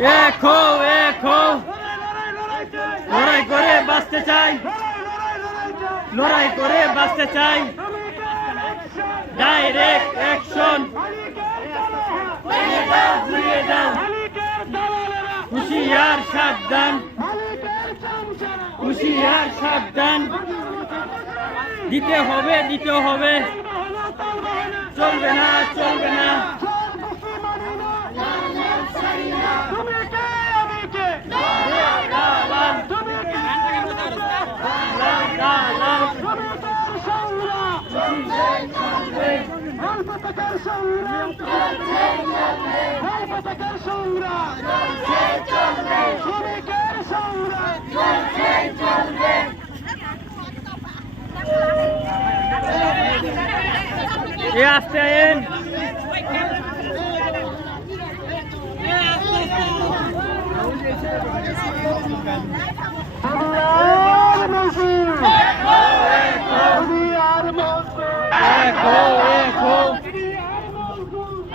এক হও লড়াই করে বাঁচতে চাই, লড়াই করে বাঁচতে চাই। ডাইরেক্ট অ্যাকশন, হুঁশিয়ার সাবধান, হুঁশিয়ার সাবধান। দিতে হবে চলবে না এ আসতে আইন। এক হও